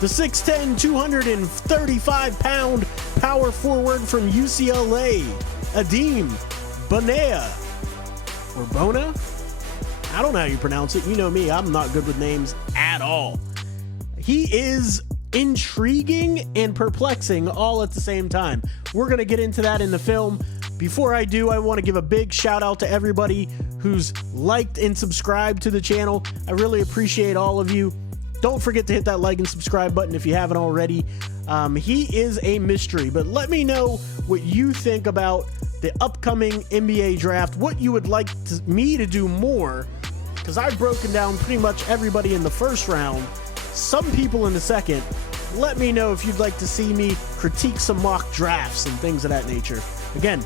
the 6'10", 235-pound power forward from UCLA, Adem, Bona, or Bona? I don't know how you pronounce it. You know me, I'm not good with names at all. He is intriguing and perplexing all at the same time. We're going to get into that in the film. Before I do, I want to give a big shout out to everybody who's liked and subscribed to the channel. I really appreciate all of you. Don't forget to hit that like and subscribe button if you haven't already. He is a mystery, but let me know what you think about the upcoming NBA draft, what you would like me to do more, because I've broken down pretty much everybody in the first round, some people in the second. Let me know if you'd like to see me critique some mock drafts and things of that nature. Again,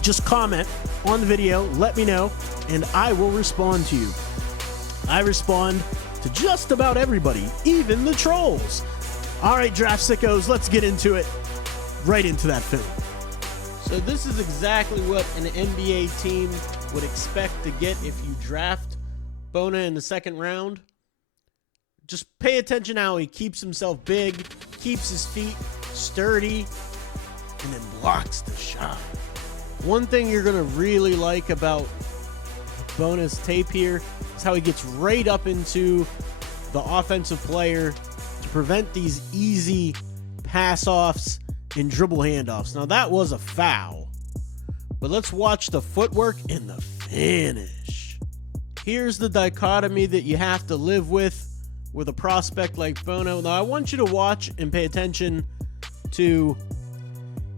just comment on the video, let me know, and I will respond to you. I respond to just about everybody, even the trolls. All right, draft sickos, let's get into it. Right into that film. So this is exactly what an NBA team would expect to get if you draft Bona in the second round. Just pay attention how he keeps himself big, keeps his feet sturdy, and then blocks the shot. One thing you're going to really like about Bona's tape here is how he gets right up into the offensive player to prevent these easy pass-offs and dribble handoffs. Now, that was a foul, but let's watch the footwork and the finish. Here's the dichotomy that you have to live with a prospect like Bona. Now, I want you to watch and pay attention to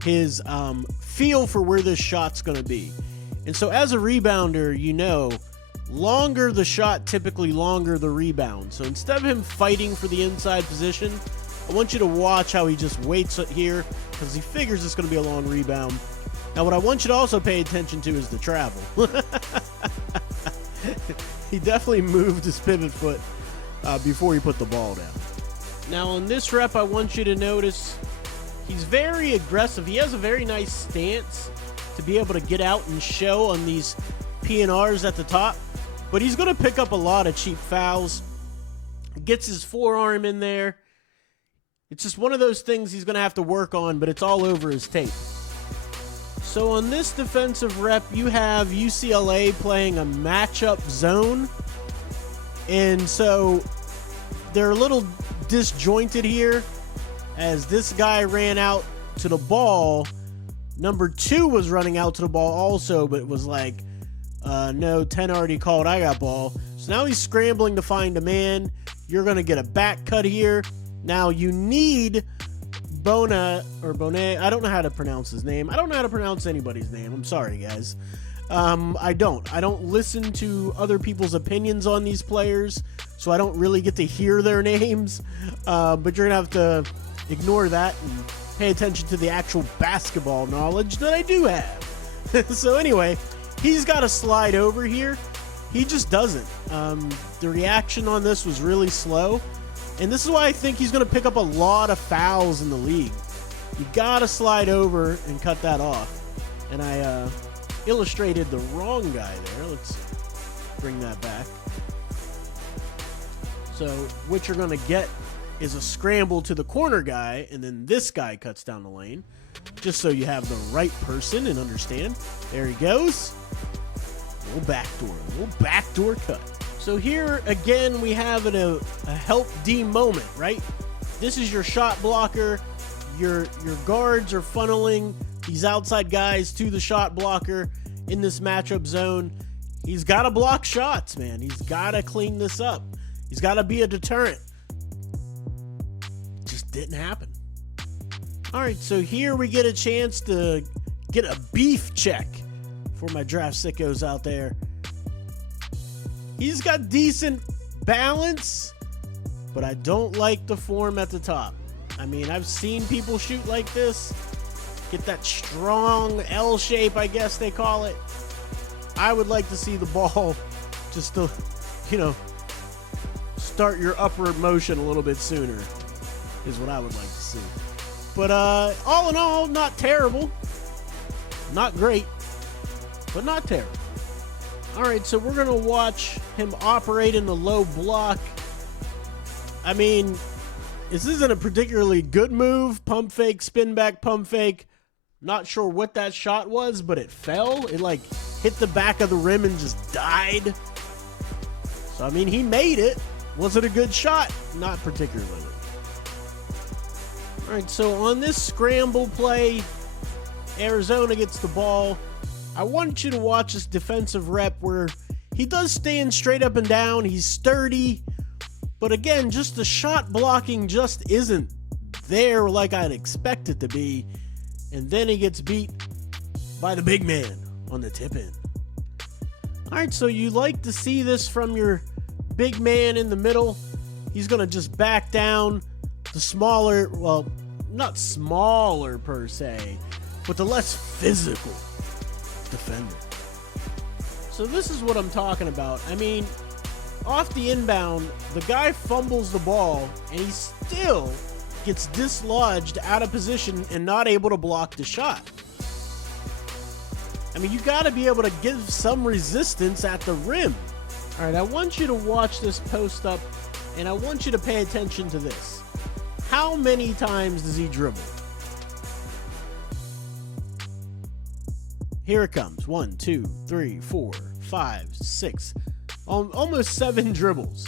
his feel for where this shot's going to be. And so as a rebounder, you know, longer the shot, typically longer the rebound. So instead of him fighting for the inside position, I want you to watch how he just waits here because he figures it's going to be a long rebound. Now, what I want you to also pay attention to is the travel. He definitely moved his pivot foot before he put the ball down. Now, on this rep, I want you to notice he's very aggressive. He has a very nice stance to be able to get out and show on these PNRs at the top, but he's going to pick up a lot of cheap fouls. Gets his forearm in there. It's just one of those things he's going to have to work on, but it's all over his tape. So on this defensive rep, you have UCLA playing a matchup zone, and so they're a little disjointed here as this guy ran out to the ball. Number 2 was running out to the ball also, but it was like, no, 10 already called, I got ball. So now he's scrambling to find a man. You're going to get a back cut here. Now you need Bona, or Bona, I don't know how to pronounce his name. I don't know how to pronounce anybody's name. I'm sorry, guys. I don't listen to other people's opinions on these players, so I don't really get to hear their names. But you're going to have to ignore that and pay attention to the actual basketball knowledge that I do have. So anyway, he's got to slide over here. He just doesn't. The reaction on this was really slow. And this is why I think he's going to pick up a lot of fouls in the league. You got to slide over and cut that off. And I illustrated the wrong guy there. Let's bring that back. So what you're going to get is a scramble to the corner guy, and then this guy cuts down the lane, just so you have the right person and understand. There he goes. Little backdoor cut. So here again, we have a help D moment, right? This is your shot blocker. Your guards are funneling these outside guys to the shot blocker in this matchup zone. He's got to block shots, man. He's got to clean this up. He's got to be a deterrent. Just didn't happen. All right, so here we get a chance to get a beef check for my draft sickos out there. He's got decent balance, but I don't like the form at the top. I mean, I've seen people shoot like this, get that strong L shape, I guess they call it. I would like to see the ball just to, you know, start your upward motion a little bit sooner is what I would like to see. But all in all, not terrible. Not great, but not terrible. All right, so we're going to watch him operate in the low block. I mean, This isn't a particularly good move. Pump fake, spin back, pump fake. Not sure what that shot was, but it fell. It like hit the back of the rim and just died. So, I mean, he made it. Was it a good shot? Not particularly. All right, so on this scramble play, Arizona gets the ball. I want you to watch this defensive rep where he does stand straight up and down. He's sturdy. But again, just the shot blocking just isn't there like I'd expect it to be. And then he gets beat by the big man on the tip-in. All right, so you like to see this from your big man in the middle. He's going to just back down the smaller, well, not smaller per se, but the less physical defender. So this is what I'm talking about. I mean, off the inbound, the guy fumbles the ball, and he still gets dislodged out of position and not able to block the shot. I mean, you got to be able to give some resistance at the rim. All right, I want you to watch this post up, and I want you to pay attention to this. How many times does he dribble? Here it comes. 1, 2, 3, 4, 5, 6. Almost 7 dribbles.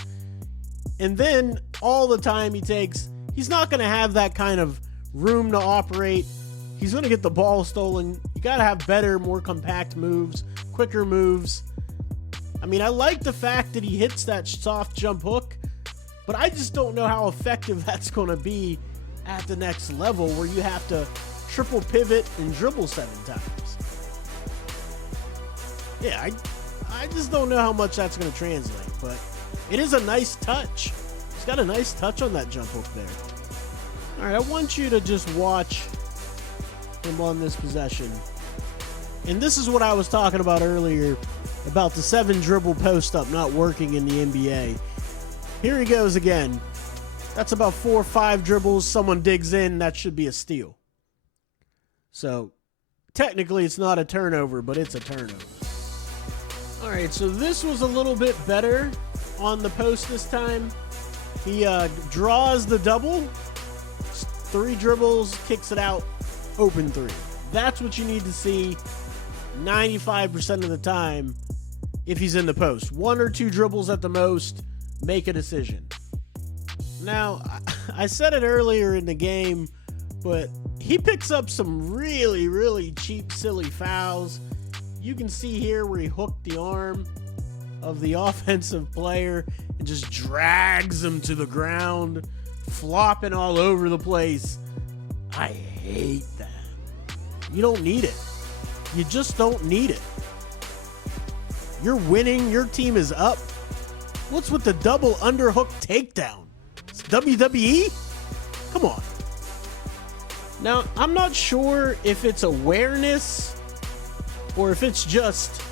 And then all the time he takes, he's not going to have that kind of room to operate. He's going to get the ball stolen. You got to have better, more compact moves, quicker moves. I mean, I like the fact that he hits that soft jump hook, but I just don't know how effective that's going to be at the next level where you have to triple pivot and dribble 7 times. Yeah, I just don't know how much that's going to translate, but it is a nice touch. He's got a nice touch on that jump hook there. All right, I want you to just watch him on this possession. And this is what I was talking about earlier about the 7 dribble post up not working in the NBA. Here he goes again. That's about 4 or 5 dribbles. Someone digs in. That should be a steal. So technically it's not a turnover, but it's a turnover. All right, so this was a little bit better on the post this time. He draws the double, 3 dribbles, kicks it out, open 3. That's what you need to see 95% of the time if he's in the post. 1 or 2 dribbles at the most, make a decision. Now, I said it earlier in the game, but he picks up some really, really cheap, silly fouls. You can see here where he hooked the arm of the offensive player and just drags him to the ground, flopping all over the place. I hate that. You don't need it. You just don't need it. You're winning. Your team is up. What's with the double underhook takedown? It's WWE? Come on. Now, I'm not sure if it's awareness or if it's just,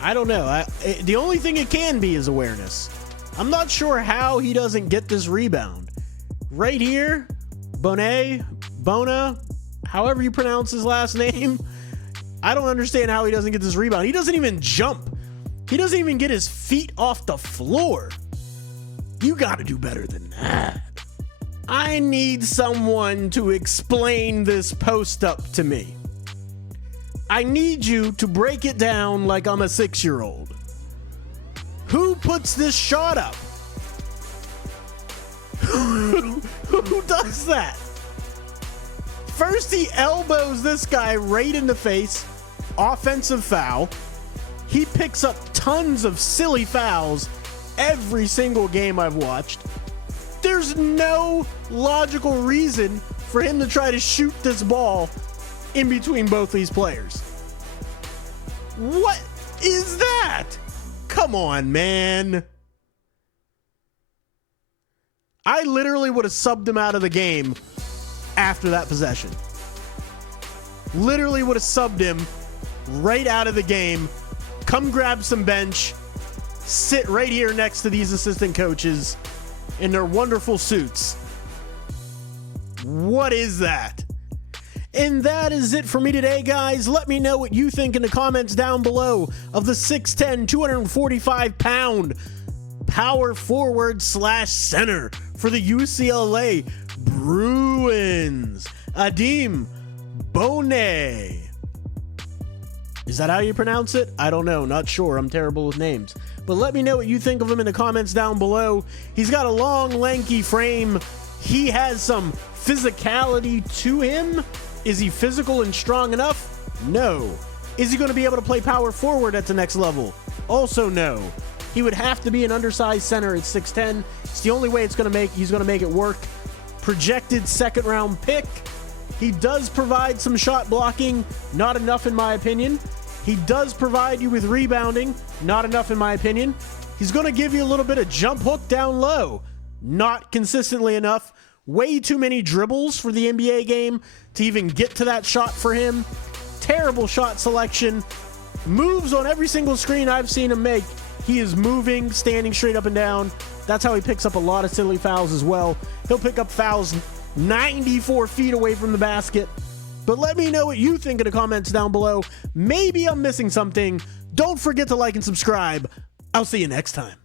I don't know. The only thing it can be is awareness. I'm not sure how he doesn't get this rebound. Right here, Bona, however you pronounce his last name, I don't understand how he doesn't get this rebound. He doesn't even jump. He doesn't even get his feet off the floor. You got to do better than that. I need someone to explain this post up to me. I need you to break it down like I'm a 6-year-old. Who puts this shot up? Who does that? First, he elbows this guy right in the face. Offensive foul. He picks up tons of silly fouls every single game I've watched. There's no logical reason for him to try to shoot this ball in between both these players. What is that? Come on, man. I literally would have subbed him out of the game after that possession. Literally would have subbed him right out of the game. Come grab some bench. Sit right here next to these assistant coaches in their wonderful suits. What is that? And that is it for me today, guys. Let me know what you think in the comments down below of the 6'10", 245-pound power forward / center for the UCLA Bruins, Adem Bona. Is that how you pronounce it? I don't know. Not sure. I'm terrible with names. But let me know what you think of him in the comments down below. He's got a long, lanky frame. He has some physicality to him. Is he physical and strong enough? No. Is he going to be able to play power forward at the next level? Also no. He would have to be an undersized center at 6'10". It's the only way he's going to make it work. Projected second round pick. He does provide some shot blocking, not enough in my opinion. He does provide you with rebounding, not enough in my opinion. He's going to give you a little bit of jump hook down low, not consistently enough. Way too many dribbles for the NBA game to even get to that shot for him. Terrible shot selection. Moves on every single screen I've seen him make. He is moving, standing straight up and down. That's how he picks up a lot of silly fouls as well. He'll pick up fouls 94 feet away from the basket. But let me know what you think in the comments down below. Maybe I'm missing something. Don't forget to like and subscribe. I'll see you next time.